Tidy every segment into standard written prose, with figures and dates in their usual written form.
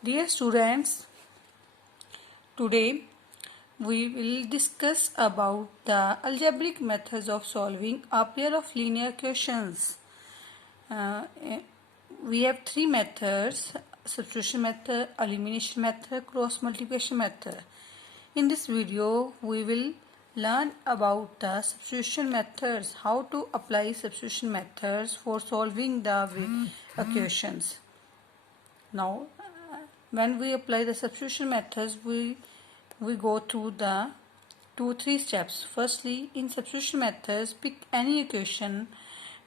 Dear students, today we will discuss about the algebraic methods of solving a pair of linear questions. Uh, we have three methods: substitution method, elimination method, cross multiplication method. In this video, we will learn about the substitution methods, how to apply substitution methods for solving the equations. Now, when we apply the substitution methods, we go through the 3 steps. Firstly, in substitution methods, pick any equation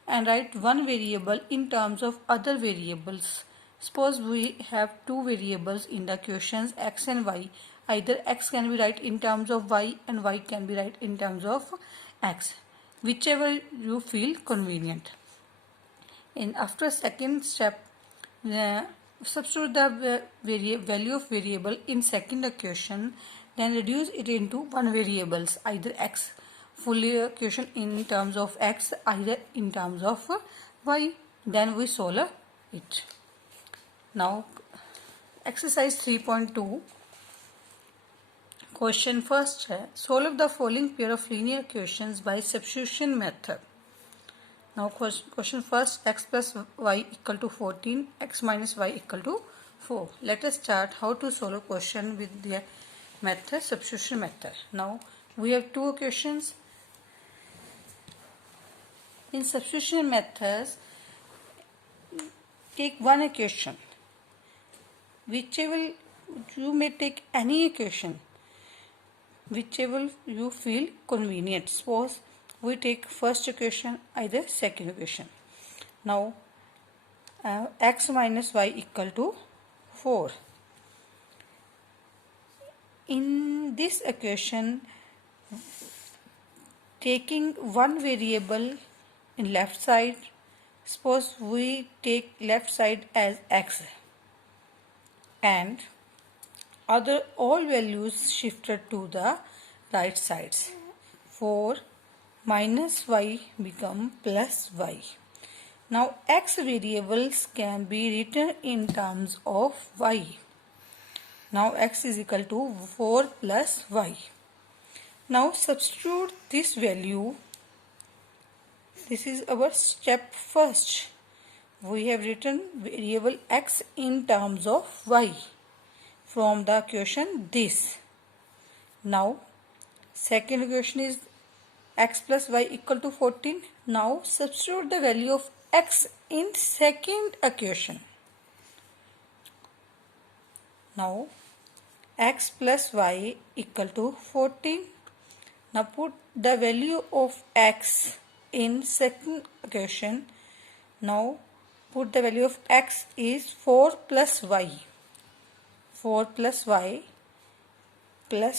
and write one variable in terms of other variables. Suppose we have two variables in the equations x and y. Either x can be written in terms of y and y can be written in terms of x, whichever you feel convenient. And after second step, substitute the value of variable in second equation, then reduce it into one variables, either x, full equation in terms of x, either in terms of y. Then we solve it. Now exercise 3.2 question first है, solve the following pair of linear equations by substitution method. Now question first, x plus y equal to 14, x minus y equal to 4. Let us start how to solve a question with the method, substitution method. Now we have two equations. In substitution methods, take one equation. Whichever you may take any equation, whichever you feel convenient. Suppose we take first equation, either second equation. Now x minus y equal to 4. In this equation, taking one variable in left side, suppose we take left side as x and other all values shifted to the right sides. 4 minus y become plus y. Now x variables can be written in terms of y. Now x is equal to 4 plus y. Now substitute this value. This is our step first. We have written variable x in terms of y from the equation this. Now second equation is x plus y equal to 14. Now substitute the value of x in second equation. Now x plus y equal to 14. Now put the value of x in second equation. Now put the value of x is 4 plus y. 4 plus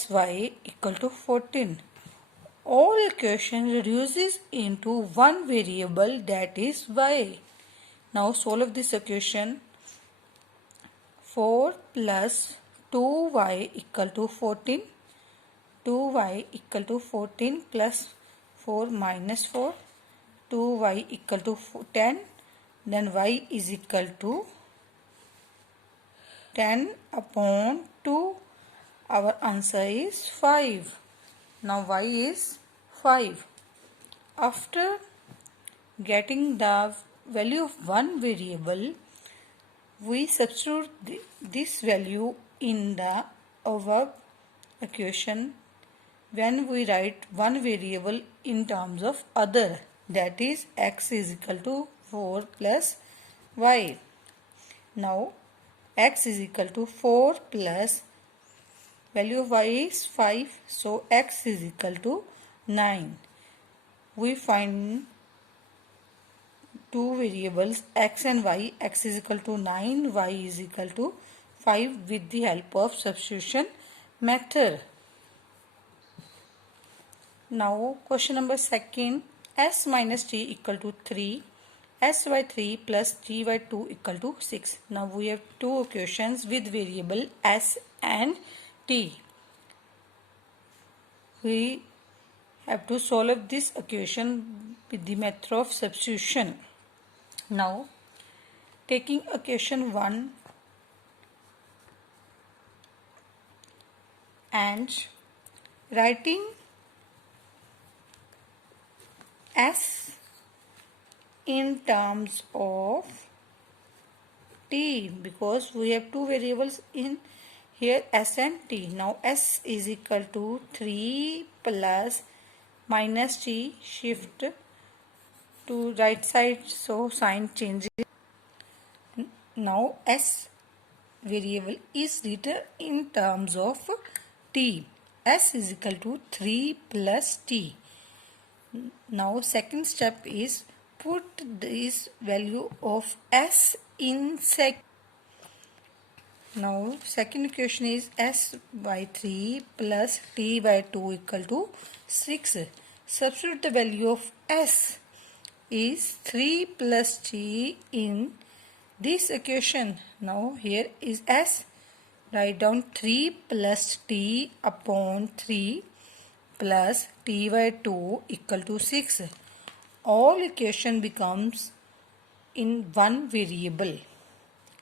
y equal to 14. All equation reduces into one variable, that is y. Now solve this equation. 4 plus 2y equal to 14. 2y equal to 14 plus 4 minus 4. 2y equal to 10. Then y is equal to 10 upon 2. Our answer is 5. Now y is 5. After getting the value of one variable, we substitute this value in the above equation when we write one variable in terms of other, that is x is equal to 4 plus y. Now x is equal to 4 plus value of y is 5, so x is equal to 9. We find two variables x and y. X is equal to 9, y is equal to 5 with the help of substitution method. Now question number second, s minus t equal to 3, s by 3 plus t by 2 equal to 6. Now we have two equations with variable s and t. We have to solve this equation with the method of substitution. Now taking equation 1, and writing s in terms of t, because we have two variables in here, s and t. Now s is equal to 3 plus minus t, shift to right side, so sign changes. Now s variable is written in terms of t. S is equal to 3 plus t. Now second step is put this value of s in sec. Now second equation is s by 3 plus t by 2 equal to 6. Substitute the value of s is 3 plus t in this equation. Now here is s. Write down 3 plus t upon 3 plus t by 2 equal to 6. All equation becomes in one variable,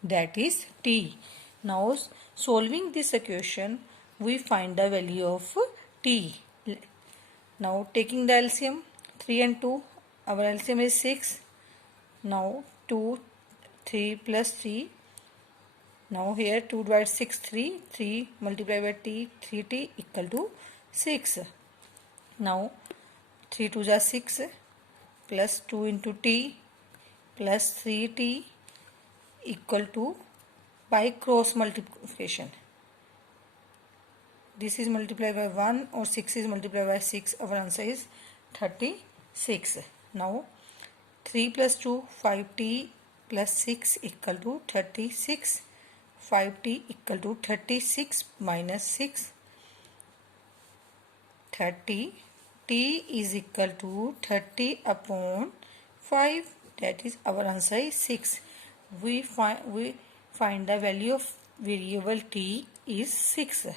that is t. Now solving this equation, we find the value of t. Now taking the LCM, 3 and 2, our LCM is 6. Now 2, 3 plus 3. Now here 2 divided 6, 3. 3 multiplied by t, 3t equal to 6. Now 3 2 is 6 plus 2 into t plus 3t equal to, by cross multiplication, this is multiplied by 1 or 6 is multiplied by 6. Our answer is 36. Now 3 plus 2, 5t plus 6 equal to 36. 5t equal to 36 minus 6. 30. T is equal to 30 upon 5. That is our answer is 6. We find the value of variable t is 6.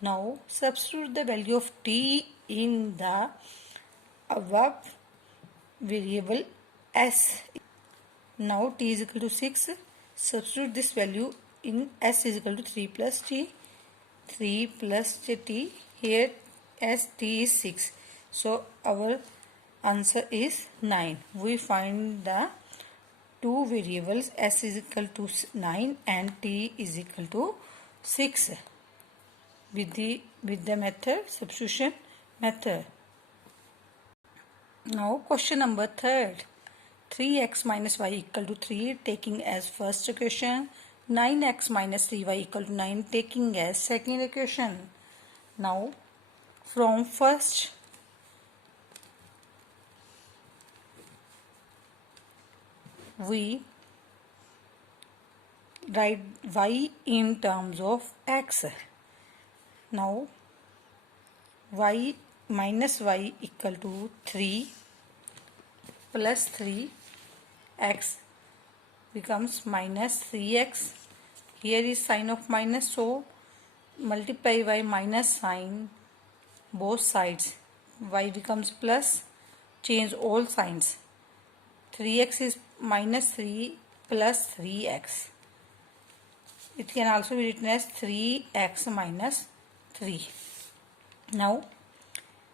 Now substitute the value of t in the above variable s. Now t is equal to 6. Substitute this value in s is equal to 3 plus t. 3 plus t. Here s t is 6. So our answer is 9. We find the two variables, s is equal to 9 and t is equal to 6 with the method, substitution method. Now question number 3. 3x minus y equal to 3 taking as first equation. 9x minus 3y equal to 9 taking as second equation. Now from first we write y in terms of x. Now y minus y equal to 3 plus 3 x becomes minus 3x. Here is sign of minus, so multiply by minus sign both sides. Y becomes plus, change all signs. 3x is minus 3 plus 3x. It can also be written as 3x minus 3. Now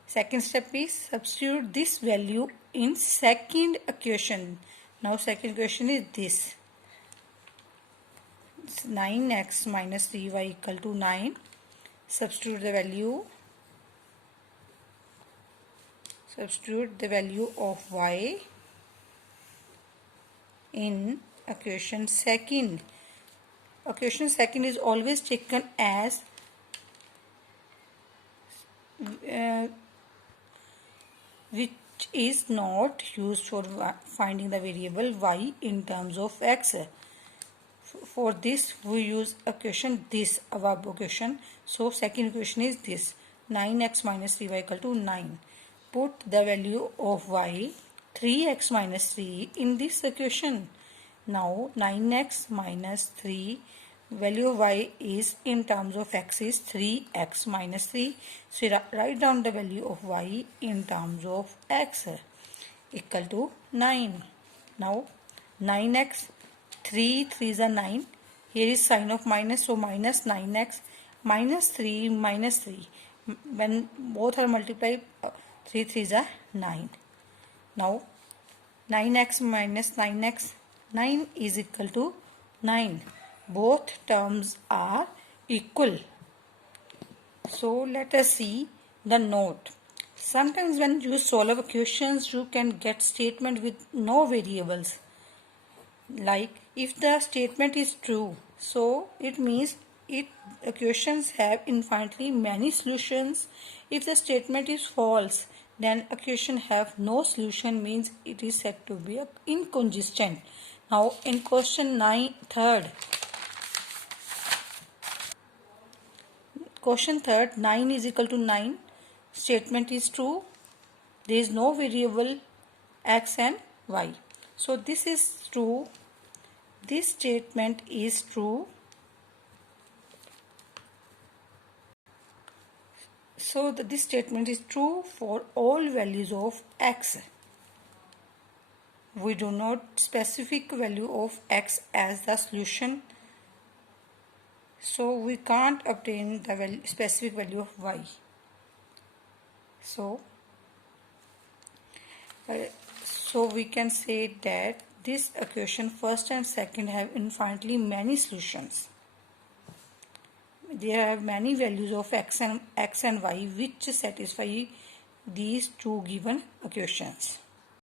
second step is substitute this value in second equation. Now second equation is this. It's 9x minus 3y equal to 9. Substitute the value of y in equation second. Equation second is always taken as which is not used for finding the variable y in terms of x. For this we use equation this, above equation. So second equation is this, 9x minus 3y equal to 9. Put the value of y 3x minus 3 in this equation. Now 9x minus 3, value of y is in terms of x is 3x minus 3. So write down the value of y in terms of x equal to 9. Now 9x, 3 3s are 9. Here is sign of minus, so minus 9x. minus 3 minus 3. When both are multiplied, 3 3s are 9. Now 9x minus 9x, 9 is equal to 9. Both terms are equal. So let us see the note. Sometimes when you solve questions, you can get statement with no variables. Like if the statement is true, so it means questions have infinitely many solutions. If the statement is false, then a question have no solution, means it is said to be inconsistent. Now in question 9 third, question third, 9 is equal to 9, statement is true, there is no variable x and y. So this is true, this statement is true. So this statement is true for all values of x. We do not specific value of x as the solution, so we can't obtain the specific value of y. So we can say that this equation first and second have infinitely many solutions. There are many values of x and y which satisfy these two given equations.